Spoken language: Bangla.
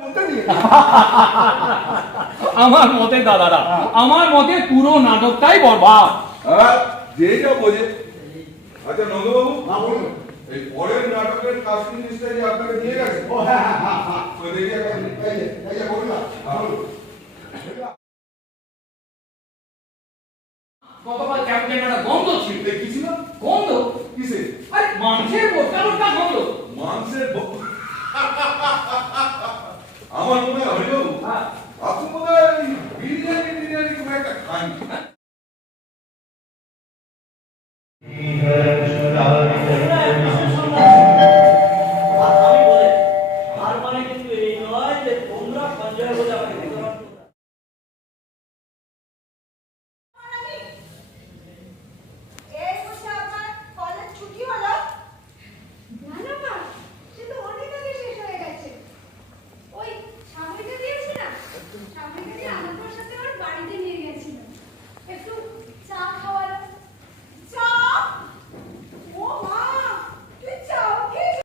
আমার মতে দাদারা আমার মতে পুরো নাটকটাই বরবাদ। হ্যাঁ যে যা বোঝে। আচ্ছা নন্দবাবু হ্যাঁ, এই পরের নাটকের কাস্টিং লিস্টটা যে আপনাকে দিয়ে গেছে? ও হ্যাঁ হ্যাঁ হ্যাঁ হ্যাঁ। ওই দেখি এই যে এই যে বলুন না বলুন। গতকাল ক্যাপ্টেন একটা গন্ধ ছিল। এই কি ছিল গন্ধ? কিসে আরে মাংসের মোটা মোটা গন্ধ। মাংসের অপমানময় হলেও আপনারা বিরিয়ানি বিরিয়ানি আমি বলে তার মানে কিন্তু এই নয় যে তোমরা সঞ্জয় বলে আমাকে